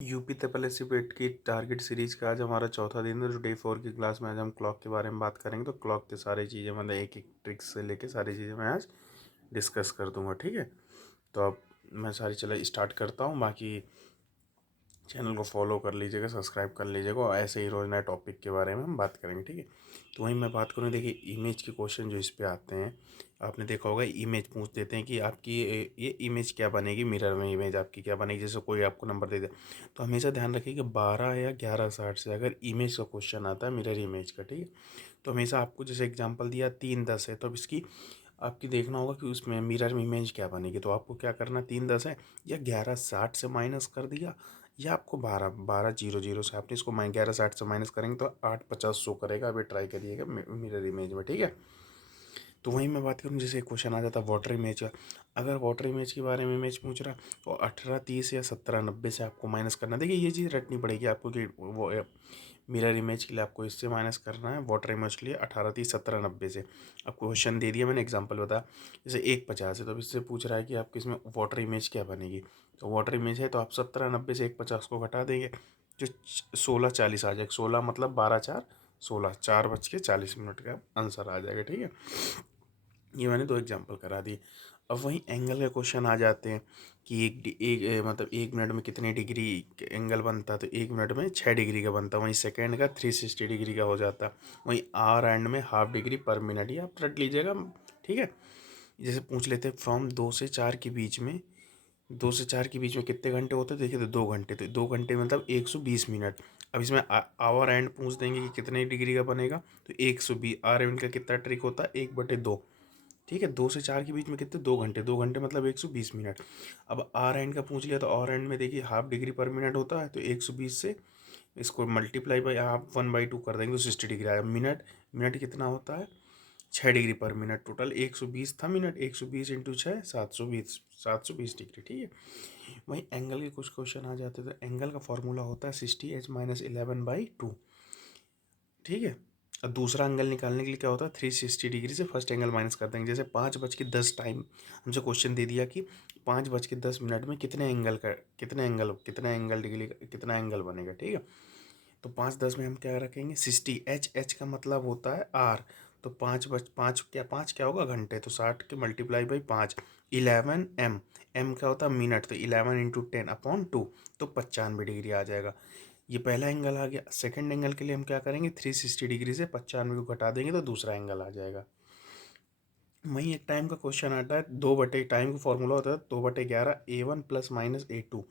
UP triple S C पेट की target series का आज हमारा चौथा दिन है। जो डे 4 की क्लास में आज हम क्लॉक के बारे में बात करेंगे। तो क्लॉक की सारी चीज़ें मतलब एक एक ट्रिक्स से लेके सारी चीज़ें मैं आज डिस्कस कर दूंगा, ठीक है। तो अब मैं सारी चीज़ें स्टार्ट करता हूँ। बाकी चैनल को फॉलो कर लीजिएगा, सब्सक्राइब कर लीजिएगा और ऐसे ही रोज़ नए टॉपिक के बारे में हम बात करेंगे, ठीक है। तो वहीं मैं बात करूँ, देखिए इमेज के क्वेश्चन जो इस पे आते हैं, आपने देखा होगा इमेज पूछ देते हैं कि आपकी ये इमेज क्या बनेगी, मिरर में इमेज आपकी क्या बनेगी। जैसे कोई आपको नंबर दे दे तो हमेशा ध्यान रखिए कि 12 या 1160 से अगर इमेज का क्वेश्चन आता है, मिरर इमेज का, ठीक है, तो हमेशा आपको जैसे एग्जाम्पल दिया 310 है, तो अब इसकी आपकी देखना होगा कि उसमें मिरर में इमेज क्या बनेगी। तो आपको क्या करना, 310 है या 1160 से माइनस कर दिया, या आपको 1200 से आपने इसको 1160 से माइनस करेंगे तो 850 शो करेगा। अभी ट्राई करिएगा मिरर इमेज में, ठीक है। तो वहीं मैं बात करूँ, जैसे क्वेश्चन आ जाता है वाटर इमेज का। अगर वाटर इमेज के बारे में इमेज पूछ रहा तो 1830 या 1790 से आपको माइनस करना। देखिए ये चीज़ रटनी पड़ेगी आपको कि वो मिरर इमेज के लिए आपको इससे माइनस करना है, वाटर इमेज के लिए 1830 1790 से। आपको क्वेश्चन दे दिया, मैंने एग्जांपल बताया। जैसे 150 है तो अब इससे पूछ रहा है कि आपके इसमें वाटर इमेज क्या बनेगी। तो वाटर इमेज है तो आप 1790 से 150 को घटा देंगे, जो 1640 आ जाएगा। 16 मतलब 12 4 16, 4:40 का आंसर आ जाएगा, ठीक है। ये मैंने 2 एग्जांपल करा दिए। अब वहीं एंगल के क्वेश्चन आ जाते हैं कि मतलब 1 मिनट में कितने डिग्री एंगल बनता है। तो 1 मिनट में 6 डिग्री का बनता है। वहीं सेकेंड का 360 डिग्री का हो जाता है। वहीं आर एंड में ½ डिग्री पर मिनट, ये आप रट लीजिएगा, ठीक है। जैसे पूछ लेते हैं फ्रॉम 2 से 4 के बीच में, 2 से 4 के बीच में कितने घंटे होते हैं। देखिए तो 2 घंटे, तो 2 घंटे मतलब 120 मिनट। अब इसमें आवर एंड पूछ देंगे कि कितने डिग्री का बनेगा। तो 120 आर एंड का कितना ट्रिक होता है, 1/2, ठीक है। 2 से 4 के बीच में कितने, 2 घंटे, 2 घंटे मतलब 120 मिनट। अब आर एंड का पूछ लिया तो आर एंड में देखिए ½ डिग्री पर मिनट होता है। तो 120 से इसको मल्टीप्लाई बाई आप 1/2 कर देंगे तो 60 डिग्री आएगा। मिनट, मिनट कितना होता है, 6 डिग्री पर मिनट। टोटल 120 था मिनट, 120 इंटू 6 720, 720 डिग्री, ठीक है। वहीं एंगल के कुछ क्वेश्चन आ जाते हैं। तो एंगल का फॉर्मूला होता है 60h - 11/2, ठीक है। अब दूसरा एंगल निकालने के लिए क्या होता है, 360 डिग्री से फर्स्ट एंगल माइनस कर देंगे। जैसे 5:10 टाइम हमसे क्वेश्चन दे दिया कि 5:10 में कितना एंगल बनेगा, ठीक है। तो 5:10 में हम क्या रखेंगे, 60, एच का मतलब होता है आर। तो 5 क्या होगा, घंटे। तो 60 के मल्टीप्लाई बाई 5, 11 एम क्या होता है, मिनट। तो 11 × 10/2, तो 95 डिग्री आ जाएगा। ये पहला एंगल आ गया। सेकंड एंगल के लिए हम क्या करेंगे, 360 डिग्री से 95 को घटा देंगे तो दूसरा एंगल आ जाएगा। वहीं एक टाइम का क्वेश्चन आता है, टाइम का फॉर्मूला होता है 2/11 A1 ± A2।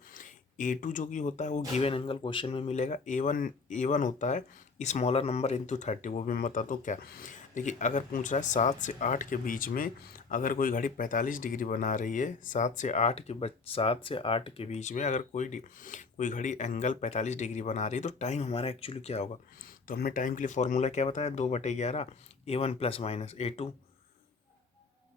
A2 जो कि होता है वो गिवन एंगल क्वेश्चन में मिलेगा। A1 होता है स्मॉलर नंबर इंटू 30। वो भी मैं बताता हूँ क्या। देखिए अगर पूछ रहा है 7 से 8 के बीच में अगर कोई घड़ी 45 डिग्री बना रही है, 7 से 8 के बीच में अगर कोई घड़ी एंगल 45 डिग्री बना रही है, तो टाइम हमारा एक्चुअली क्या होगा। तो हमने टाइम के लिए फॉर्मूला क्या बताया, 2/11 A1 ± A2,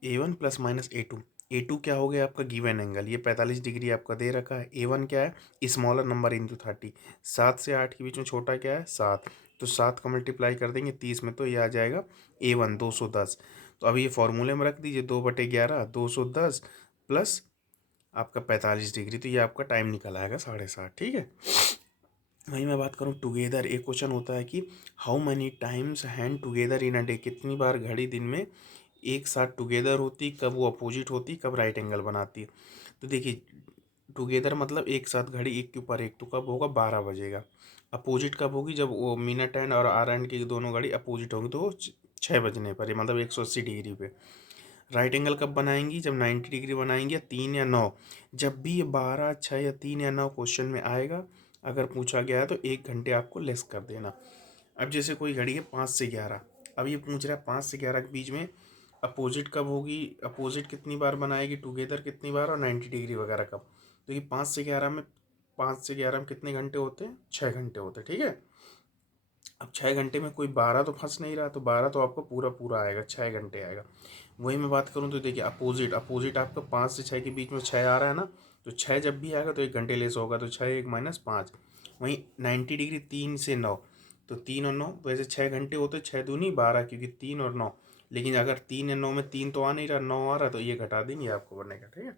A1 ± A2। A2 क्या हो गया आपका गिवन एंगल, ये 45 डिग्री आपका दे रखा है। A1 क्या है, स्मॉलर नंबर इंटू 30। 7 से 8 के बीच में छोटा क्या है, 7। तो 7 का मल्टीप्लाई कर देंगे 30 में, तो ये आ जाएगा A1 210। तो अब ये फॉर्मूले में रख दीजिए, 2/11 210 प्लस आपका 45 डिग्री, तो ये आपका टाइम निकल आएगा 7:30, ठीक है। वहीं मैं बात करूँ टुगेदर, एक क्वेश्चन होता है कि how many times hand together in a day. कितनी बार घड़ी दिन में एक साथ टुगेदर होती, कब वो अपोजिट होती, कब राइट एंगल बनाती है। तो देखिए टुगेदर मतलब एक साथ घड़ी एक के ऊपर एक, तो कब होगा, 12 बजेगा। अपोजिट कब होगी, जब वो मिनट एंड और आर एंड की दोनों घड़ी अपोजिट होंगी, तो 6 बजने पर, मतलब 180 डिग्री पे। राइट एंगल कब बनाएंगी, जब 90 डिग्री बनाएंगी, या 3 या 9। जब भी ये 12 6 या 3 या 9 क्वेश्चन में आएगा, अगर पूछा गया है तो 1 घंटे आपको लेस कर देना। अब जैसे कोई घड़ी है 5 से 11, अब ये पूछ रहा है 5 से 11 के बीच में अपोजिट कब होगी, अपोजिट कितनी बार बनाएगी, टुगेदर कितनी बार, और 90 डिग्री वगैरह कब। तो ये 5 से 11 में कितने घंटे होते हैं, 6 घंटे होते हैं, ठीक है। अब 6 घंटे में कोई 12 तो फंस नहीं रहा, तो 12 तो आपको पूरा पूरा आएगा, 6 घंटे आएगा। वही मैं बात करूँ तो देखिए अपोजिट अपोजिट आपका 5 से 6 के बीच में 6 आ रहा है ना। तो 6 जब भी आएगा तो 1 घंटे लेस होगा, तो 6 1 - 5। वहीं 90 डिग्री 3 से 9, तो 3 और 9, वैसे 6 घंटे होते, 6×2 = 12, क्योंकि 3 और 9। लेकिन अगर 3 या 9 में 3 तो आ नहीं रहा, 9 आ रहा, तो ये घटा देंगे आपको बनेगा, ठीक है।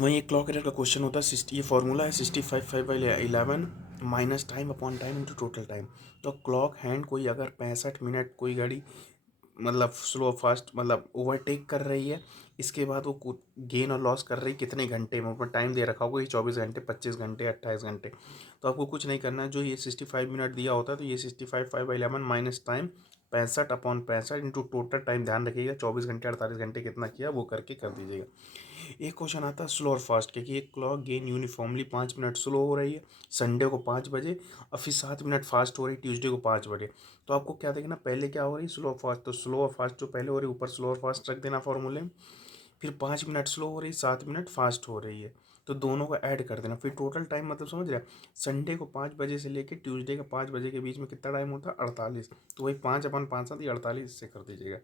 वहीं एक क्लॉक एरर का क्वेश्चन होता है 60, ये फॉर्मूला है 65/11 minus time upon time into total time. तो क्लॉक हैंड कोई अगर 65 मिनट कोई गाड़ी मतलब स्लो फास्ट मतलब ओवरटेक कर रही है, इसके बाद वो गेन और लॉस कर रही है कितने घंटे में, ऊपर टाइम दे रखा होगा ये 24 घंटे, 25 घंटे, 28 घंटे। तो आपको कुछ नहीं करना है, जो ये 65 मिनट दिया होता है तो ये 65/11 minus time 65/65 into total time ध्यान रखिएगा 24 घंटे 48 घंटे कितना किया वो करके कर दीजिएगा। एक क्वेश्चन आता है स्लो और फास्ट के कि एक clock gain uniformly 5 minute slow हो रही है संडे को 5 बजे, और फिर 7 मिनट फास्ट हो रही है ट्यूसडे को 5 बजे। तो आपको क्या देखना, पहले क्या हो रही है स्लो और फास्ट, तो स्लो और फास्ट जो पहले हो रही है ऊपर स्लो और फास्ट रख देना फॉर्मूले में, फिर 5 मिनट स्लो हो रही है 7 मिनट फास्ट हो रही है, तो दोनों को ऐड कर देना, फिर टोटल टाइम मतलब समझ रहे हैं, संडे को 5 बजे से लेकर ट्यूसडे का 5 बजे के बीच में कितना टाइम होता है 48, तो वही 5/5 48 से कर दीजिएगा।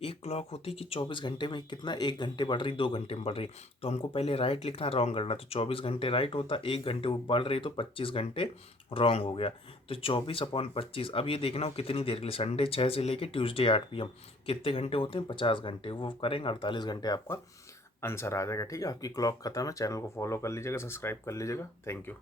एक क्लॉक होती कि 24 घंटे में कितना 1 घंटे बढ़ रही 2 घंटे में बढ़ रही, तो हमको पहले राइट लिखना रॉन्ग करना, तो 24 घंटे राइट होता 1 घंटे वो बढ़ रही तो 25 घंटे रॉन्ग हो गया। तो 24/25, अब ये देखना हो कितनी देर के लिए, संडे 6 से लेके ट्यूसडे 8 PM कितने घंटे होते हैं 50 घंटे, वो करेंगे 48 घंटे, आपका आंसर आ जाएगा। ठीक है, आपकी क्लॉक खत्म है, चैनल को फॉलो कर लीजिएगा, सब्सक्राइब कर लीजिएगा। Thank you.